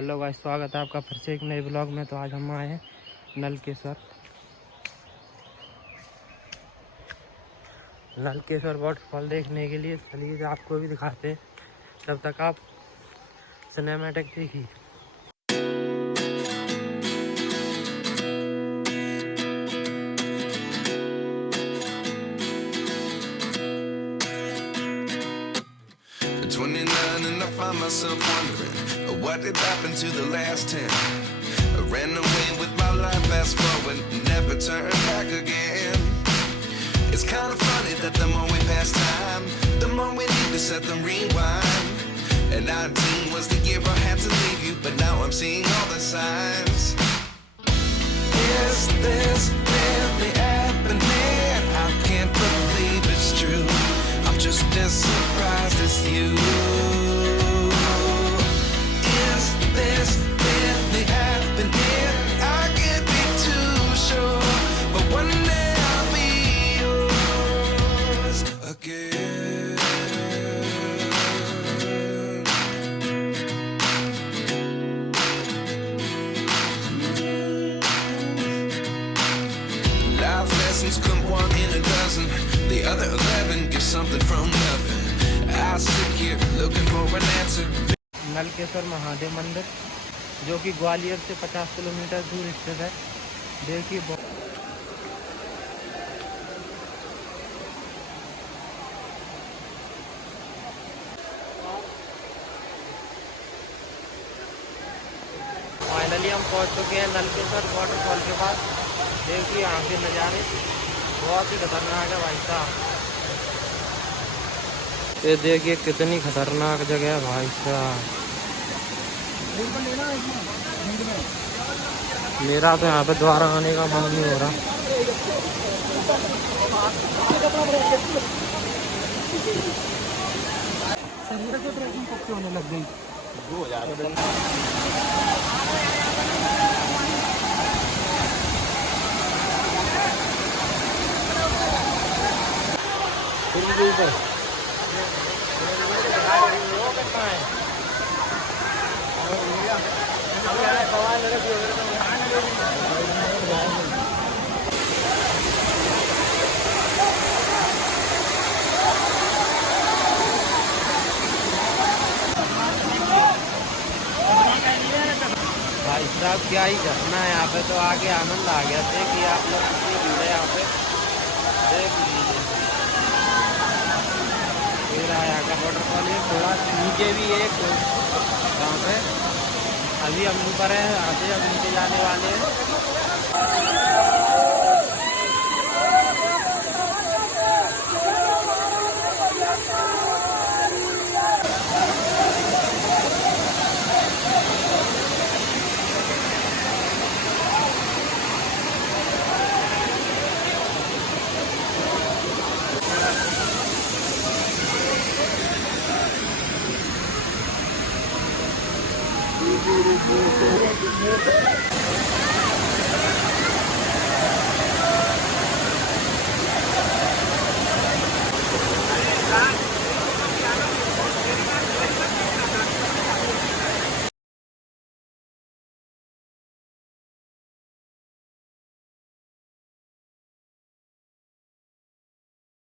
Hello guys, स्वागत है आपका फिर से एक नए ब्लॉग में। तो आज हम आए हैं नलकेश्वर वाटरफॉल देखने के लिए। चलिए आपको भी दिखाते हैं, तब तक आप सिनेमैटिक देखिए। And I find myself wondering what did happen to the last 10. I ran away with my life, fast forward, never turn back again. It's kind of funny that the more we pass time, the more we need to set them rewind. And 19 was the year I had to leave you, but now I'm seeing all the signs. Is this really happening? I can't believe it's true. I'm just as surprised as you. Is this really happening? I can't be too sure, but one day I'll be yours again. Life lessons come one in a dozen. The other 11 give something from nothing. I sit here looking for an answer. नलकेश्वर Mahadev मंदिर, जो कि ग्वालियर से 50 kilometre दूर स्थित है। देखिए finally हम पहुंच चुके हैं नलकेश्वर वाटरफॉल के पास। देखिए यहाँ के नज़ारे बहुत ही खतरनाक है भाई साहब। ये देखिए कितनी खतरनाक जगह है भाई साहब। मेरा तो यहाँ पे दोबारा आने का मन नहीं हो रहा। शरीर से ट्रैकिंग कब से होने लग गई? 2000 भाई साहब क्या ही झरना है यहाँ पे, तो आगे आनंद आ गया। देखिए आप लोग कितनी भीड़ है यहाँ पे, देख लीजिए। मेरा यहाँ का वाटरफॉल है, थोड़ा नीचे भी है यहाँ पे। अभी हम ऊपर है, आते अब नीचे जाने वाले हैं।